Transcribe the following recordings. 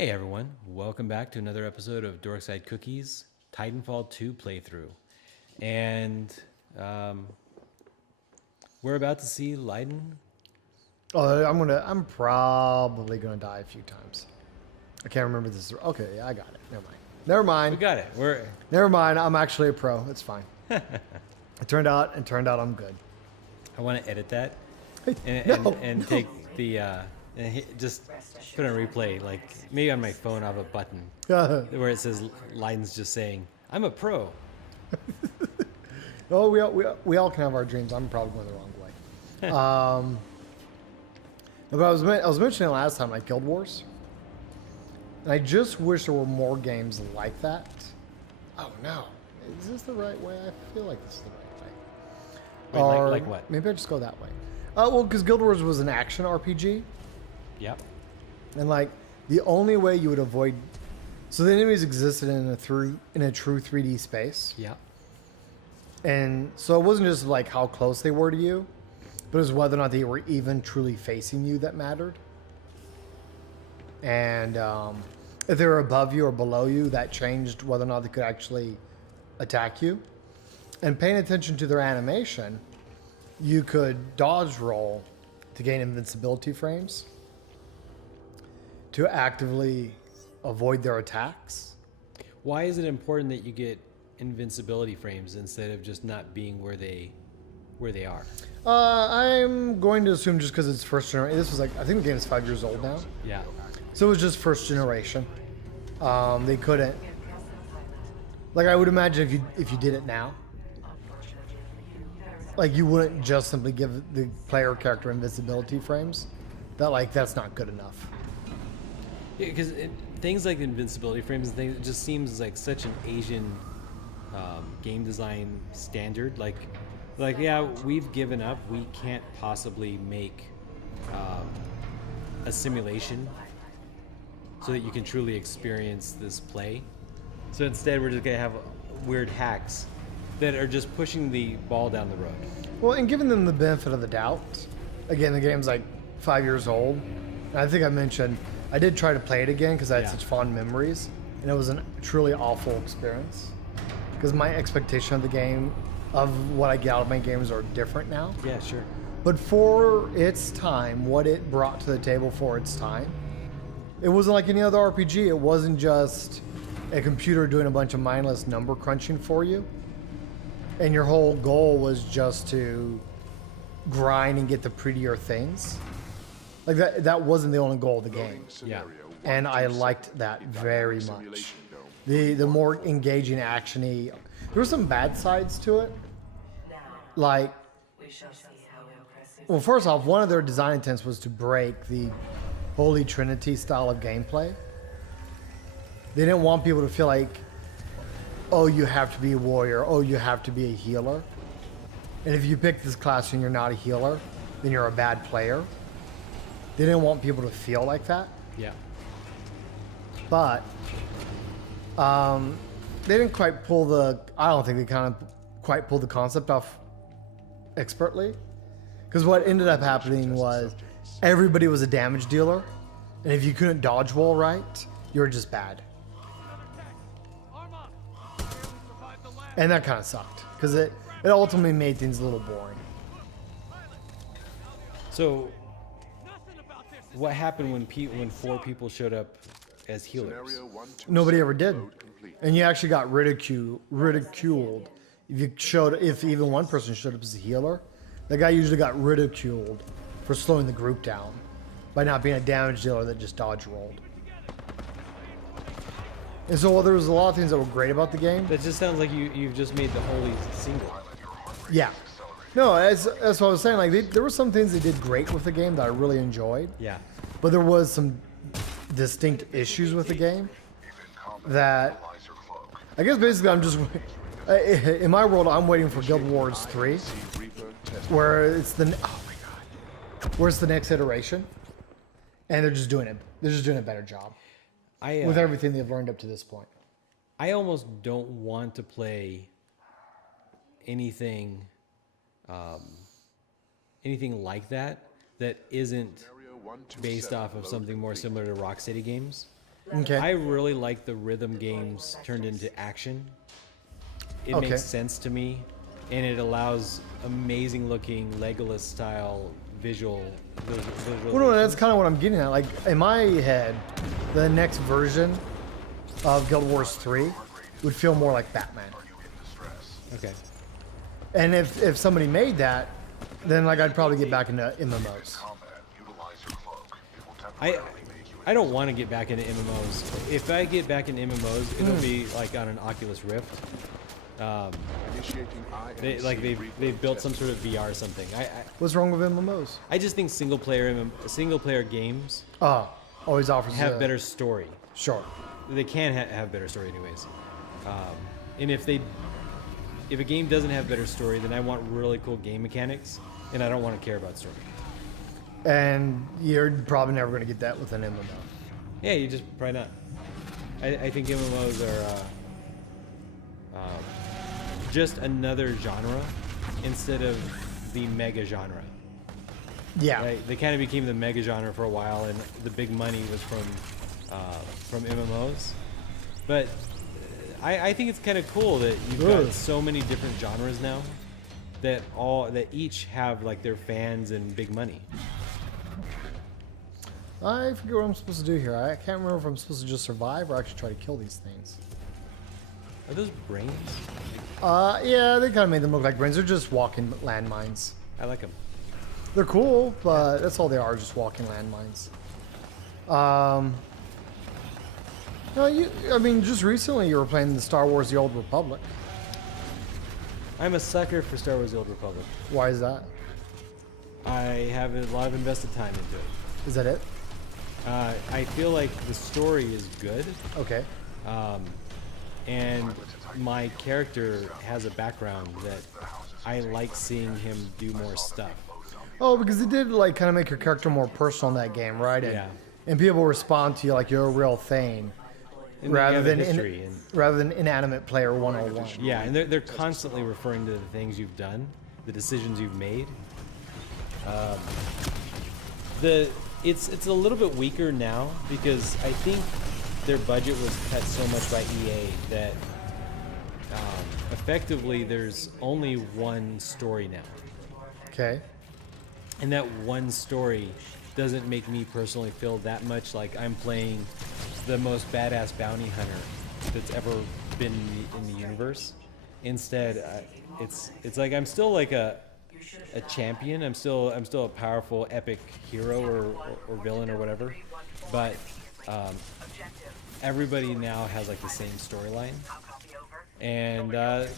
Hey everyone, welcome back to another episode of DorksideCookies Titanfall 2 playthrough. And we're about to see Leiden. Oh, I'm probably gonna die a few times. I can't remember this. Okay, yeah, I got it. Never mind. We got it. Never mind. I'm actually a pro. It's fine. It turned out I'm good. I want to edit that No. and take the just put on replay, like maybe on my phone I have a button where it says Leiden's just saying, "I'm a pro." Oh, we all can have our dreams. I'm probably going the wrong way. But I was mentioning last time, like Guild Wars. And I just wish there were more games like that. Oh no, is this the right way? I feel like this is the right way. Wait, like what? Maybe I just go that way. Well, because Guild Wars was an action RPG. Yep. And like the only way you would avoid, so the enemies existed in a true 3D space. Yeah. And so it wasn't just like how close they were to you, but it was whether or not they were even truly facing you that mattered. And if they were above you or below you, that changed whether or not they could actually attack you. And paying attention to their animation, you could dodge roll to gain invincibility frames, to actively avoid their attacks. Why is it important that you get invincibility frames instead of just not being where they are? I'm going to assume just because it's first generation. This was like, I think the game is 5 years old now. Yeah. So it was just first generation. They couldn't, like I would imagine if you did it now, like you wouldn't just simply give the player character invincibility frames. That's not good enough. Yeah, because things like invincibility frames and things, it just seems like such an Asian game design standard. Like yeah, we've given up. We can't possibly make a simulation so that you can truly experience this play. So instead, we're just gonna have weird hacks that are just pushing the ball down the road. Well, and giving them the benefit of the doubt. Again, the game's like 5 years old. And I think I mentioned I did try to play it again because I had such fond memories, and it was a truly awful experience. Because my expectation of the game, of what I get out of my games, are different now. Yeah, sure. But for its time, what it brought to the table for its time, it wasn't like any other RPG. It wasn't just a computer doing a bunch of mindless number crunching for you. And your whole goal was just to grind and get the prettier things. Like that wasn't the only goal of the game. Yeah. And I liked that very much. The more engaging action-y. There were some bad sides to it. Like, well, first off, one of their design intents was to break the Holy Trinity style of gameplay. They didn't want people to feel like, oh, you have to be a warrior, oh, you have to be a healer. And if you pick this class and you're not a healer, then you're a bad player. They didn't want people to feel like that. Yeah. But they didn't quite pull I don't think they kind of quite pulled the concept off expertly. Because what ended up happening was everybody was a damage dealer. And if you couldn't dodge roll right, you were just bad. And that kind of sucked. Because it ultimately made things a little boring. So, what happened when 4 people showed up as healers? Nobody ever did. And you actually got ridiculed. If even one person showed up as a healer, that guy usually got ridiculed for slowing the group down by not being a damage dealer that just dodge rolled. And so while there was a lot of things that were great about the game. That just sounds like you've just made the holy single. Yeah. No, that's what I was saying. Like there were some things they did great with the game that I really enjoyed. Yeah. But there was some distinct issues with the game that I guess basically I'm just in my world I'm waiting for Guild Wars 3 where it's the next iteration and they're just doing a better job with everything they've learned up to this point. I almost don't want to play anything like that isn't based off of something more similar to Rocksteady games. Okay. I really like the rhythm games turned into action. It Okay. makes sense to me, and it allows amazing looking Legolas style visual. Well, no, that's kind of what I'm getting at. Like in my head, the next version of Guild Wars 3 would feel more like Batman. Okay. And if somebody made that, then like I'd probably get back into MMOs. I don't want to get back into MMOs. If I get back into MMOs, it'll be like on an Oculus Rift. They've built some sort of VR or something. What's wrong with MMOs? I just think single player games Always offers have better story. Sure. They can have better story anyways. And if a game doesn't have better story, then I want really cool game mechanics, and I don't want to care about story. And you're probably never going to get that with an MMO. Yeah, you just probably not. I think MMOs are just another genre instead of the mega genre. Yeah. Right? They kind of became the mega genre for a while, and the big money was from MMOs. But I think it's kind of cool that you've got so many different genres now that each have like their fans and big money. I forget what I'm supposed to do here. I can't remember if I'm supposed to just survive or actually try to kill these things. Are those brains? Yeah, they kind of made them look like brains. They're just walking landmines. I like them. They're cool, but that's all they are, just walking landmines. No, just recently you were playing the Star Wars The Old Republic. I'm a sucker for Star Wars The Old Republic. Why is that? I have a lot of invested time into it. Is that it? I feel like the story is good. Okay. And my character has a background that I like seeing him do more stuff. Oh, because it did like kind of make your character more personal in that game, right? Yeah. And people respond to you like you're a real thing, And rather they have a than history rather than inanimate player 101. yeah, and they're constantly referring to the things you've done, the decisions you've made. It's a little bit weaker now because I think their budget was cut so much by EA that effectively there's only one story now. Okay. And that one story doesn't make me personally feel that much like I'm playing the most badass bounty hunter that's ever been in the universe. Instead, it's like I'm still like a champion. I'm still a powerful epic hero or villain or whatever. But everybody now has like the same storyline, and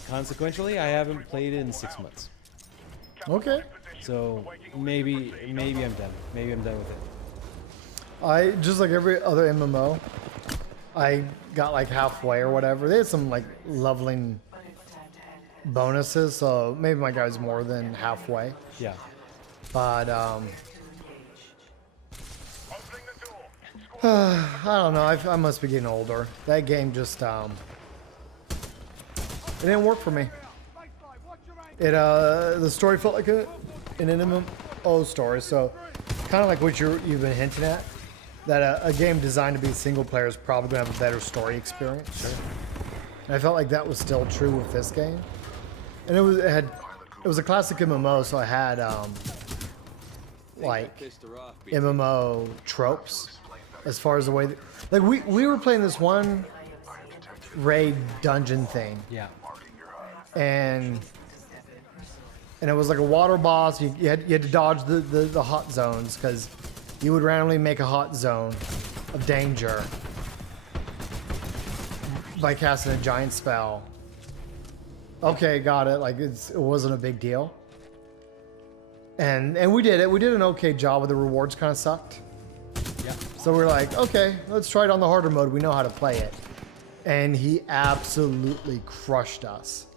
consequently, I haven't played it in 6 months. Okay. So maybe I'm done. Maybe I'm done with it. I just like every other MMO, I got like halfway or whatever. They had some like leveling bonuses, so maybe my guy's more than halfway. Yeah. But I don't know. I must be getting older. That game just it didn't work for me. The story felt like an MMO story, so kind of like what you've been hinting at, that a game designed to be single player is probably going to have a better story experience. Sure. And I felt like that was still true with this game. And it was a classic MMO, so I had like MMO tropes as far as the way that, like we were playing this one raid dungeon thing. Yeah. And it was like a water boss. You had to dodge the hot zones because you would randomly make a hot zone of danger by casting a giant spell. Okay, got it. Like it wasn't a big deal. And we did it. We did an okay job, but the rewards kind of sucked. Yeah. So we're like, okay, let's try it on the harder mode. We know how to play it. And he absolutely crushed us.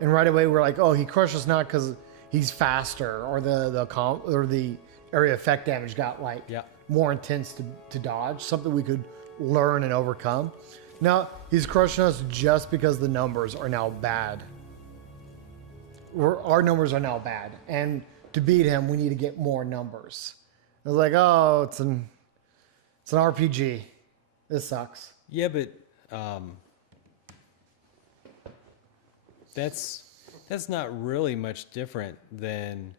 And right away we're like, oh, he crushed us not because he's faster or the area effect damage got like more intense to dodge, something we could learn and overcome. Now he's crushing us just because the numbers are now bad. Our numbers are now bad, and to beat him, we need to get more numbers. I was like, oh, it's an RPG. This sucks. Yeah, but that's not really much different than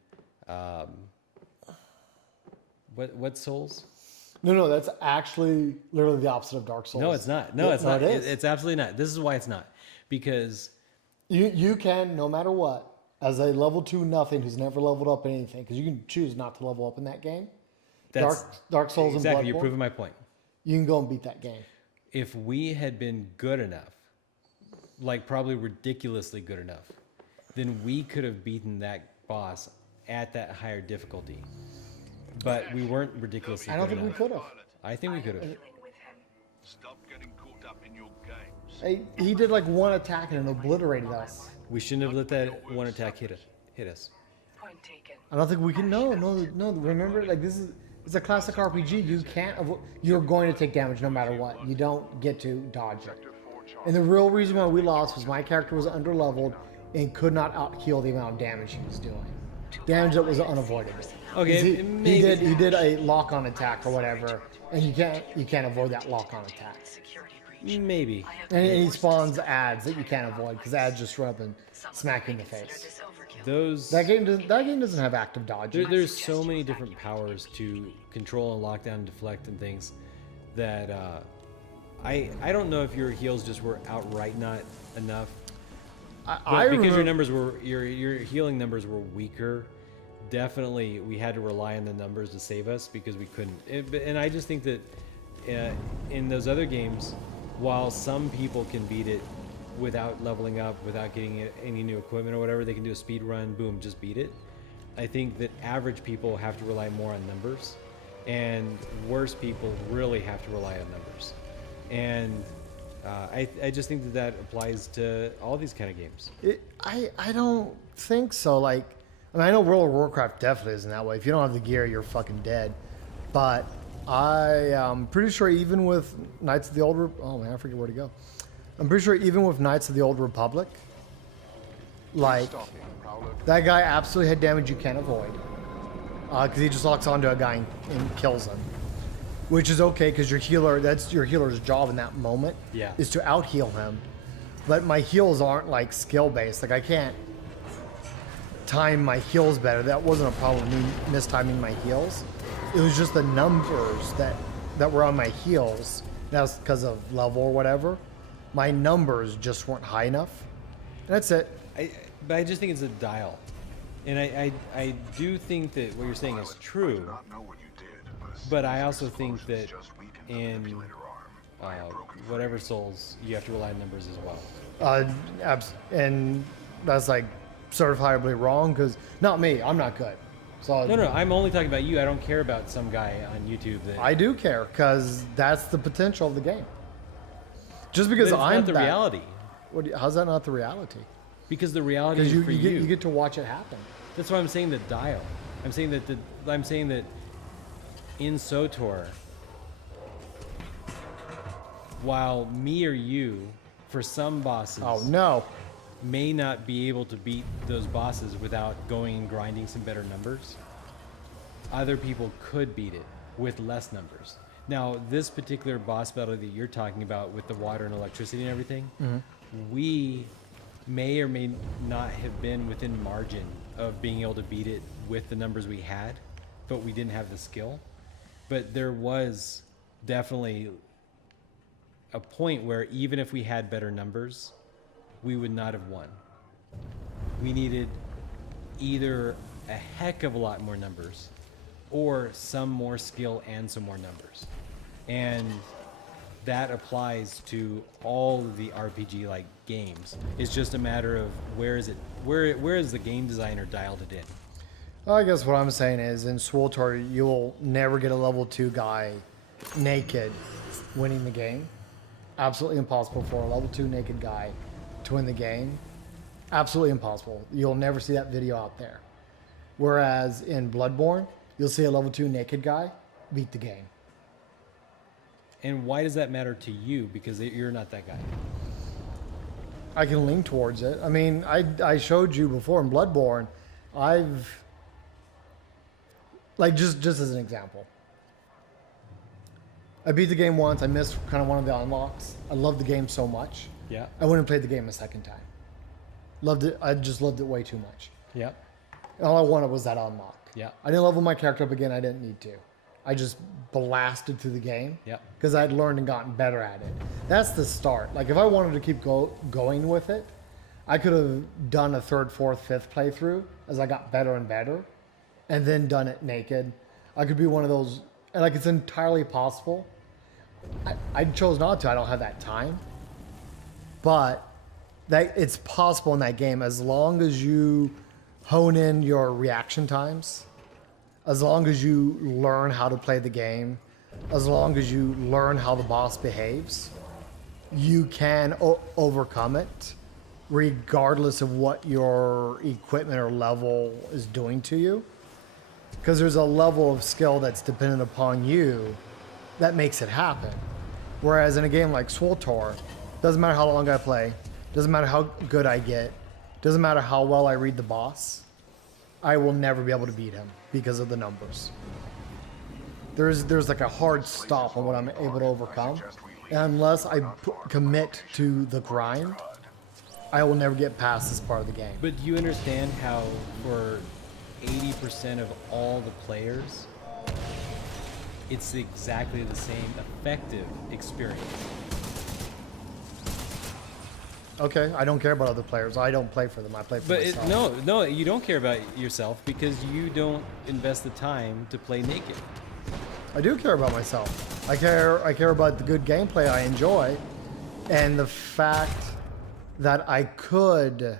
what Souls? No, that's actually literally the opposite of Dark Souls. No, it's not. No, it's not. It is. It's absolutely not. This is why it's not. Because You can, no matter what, as a level 2 nothing who's never leveled up in anything, because you can choose not to level up in that game. that's Dark Souls exactly. and You're Bloodborne, proving my point. you can go and beat that game. If we had been good enough, like probably ridiculously good enough, then we could have beaten that boss at that higher difficulty. But we weren't ridiculously I don't good think we enough. could have. I think we could have. Stop getting caught up in your games. He did like one attack and it obliterated us. We shouldn't have let that one attack hit us. Point taken. I don't think we can. No. Remember, like it's a classic RPG. You can't. You're going to take damage no matter what. You don't get to dodge it. And the real reason why we lost was my character was underleveled and could not out heal the amount of damage he was doing. Damage that was unavoidable. Okay, He did a lock on attack or whatever, and you can't avoid that lock on attack. Security breach. Maybe. And he spawns ads that you can't avoid because ads just run up and smack you in the Consider face. this overkill. Those That game doesn't have active dodging. there's so many different powers to control and lock down and deflect and things that I don't know if your heals just were outright not enough. I But because remember, your healing numbers were weaker, definitely we had to rely on the numbers to save us because we couldn't. And I just think that in those other games, while some people can beat it without leveling up, without getting any new equipment or whatever, they can do a speed run, boom, just beat it. I think that average people have to rely more on numbers, and worse people really have to rely on numbers. And I just think that applies to all these kind of games. I don't think so. Like, I mean, I know World of Warcraft definitely isn't that way. If you don't have the gear, you're fucking dead. But I am pretty sure even with Knights of the Old oh man, I forget where to go. I'm pretty sure even with Knights of the Old Republic, like that guy absolutely had damage you can't avoid because he just locks onto a guy and kills him, which is okay because your healer, that's your healer's job in that moment, Yeah. is to out heal him. But my heals aren't like skill based. Like I can't time my heals better. That wasn't a problem, me mistiming my heals. It was just the numbers that were on my heals. That was because of level or whatever. My numbers just weren't high enough. That's it. But I just think it's a dial. And I do think that what you're saying is true. But I also think that in whatever Souls, you have to rely on numbers as well. And that's like certifiably wrong because not me. I'm not good. So No, I'm only talking about you. I don't care about some guy on YouTube that. I do care because that's the potential of the game. Just because But it's I'm not the bad- reality. How's that not the reality? Because the reality Because is for you get to watch it happen. That's why I'm saying the dial. I'm saying that in SOTOR, while me or you, for some bosses, Oh no. may not be able to beat those bosses without going and grinding some better numbers, other people could beat it with less numbers. Now, this particular boss battle that you're talking about with the water and electricity and everything, we may or may not have been within margin of being able to beat it with the numbers we had, but we didn't have the skill. But there was definitely a point where even if we had better numbers, we would not have won. We needed either a heck of a lot more numbers or some more skill and some more numbers. And that applies to all of the RPG like games. It's just a matter of where is the game designer dialed it in. Well, I guess what I'm saying is in SWTOR, you'll never get a level 2 guy naked winning the game. Absolutely impossible for a level 2 naked guy to win the game. Absolutely impossible. You'll never see that video out there. Whereas in Bloodborne, you'll see a level 2 naked guy beat the game. And why does that matter to you? Because you're not that guy. I can lean towards it. I mean, I showed you before in Bloodborne, just as an example. I beat the game once. I missed kind of one of the unlocks. I loved the game so much. Yeah. I wouldn't play the game a second time. Loved it. I just loved it way too much. Yeah. All I wanted was that unlock. Yeah. I didn't level my character up again. I didn't need to. I just blasted through the game. Yeah. Because I'd learned and gotten better at it. That's the start. Like if I wanted to keep going with it, I could have done a third, fourth, fifth playthrough as I got better and better, and then done it naked. I could be one of those, and like it's entirely possible. I chose not to. I don't have that time. But that it's possible in that game as long as you hone in your reaction times, as long as you learn how to play the game, as long as you learn how the boss behaves, you can overcome it regardless of what your equipment or level is doing to you. Because there's a level of skill that's dependent upon you that makes it happen. Whereas in a game like SWTOR, doesn't matter how long I play, doesn't matter how good I get, doesn't matter how well I read the boss, I will never be able to beat him because of the numbers. There's like a hard stop on what I'm able to overcome. And unless I commit to the grind, I will never get past this part of the game. But do you understand how for 80% of all the players, it's exactly the same effective experience? Okay, I don't care about other players. I don't play for them. I play for myself. No, you don't care about yourself because you don't invest the time to play naked. I do care about myself. I care about the good gameplay I enjoy, and the fact that I could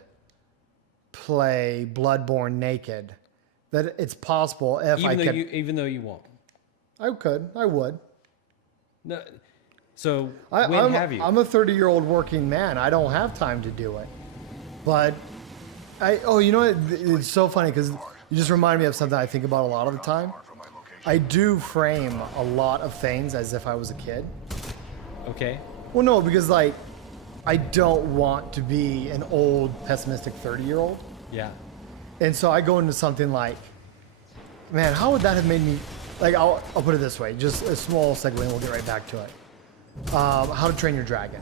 play Bloodborne naked. That it's possible if Even though you won't. I would. No. So I'm a 30-year-old working man. I don't have time to do it. But you know what? It's so funny because you just remind me of something I think about a lot of the time. I do frame a lot of things as if I was a kid. Okay. Well, no, because like I don't want to be an old, pessimistic 30-year-old. Yeah. And so I go into something like, man, how would that have made me? Like, I'll put it this way, just a small segue, and we'll get right back to it. How to Train Your Dragon.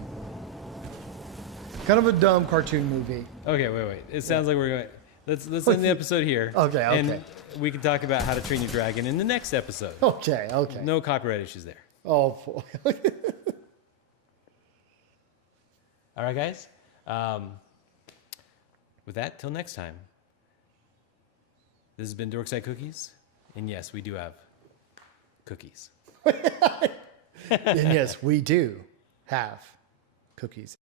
Kind of a dumb cartoon movie. Okay, wait. It sounds like we're going. Let's end the episode here. Okay. And we can talk about How to Train Your Dragon in the next episode. Okay. No copyright issues there. Oh, boy. All right, guys. With that, till next time. This has been DorksideCookies, and yes, we do have cookies. And yes, we do have cookies.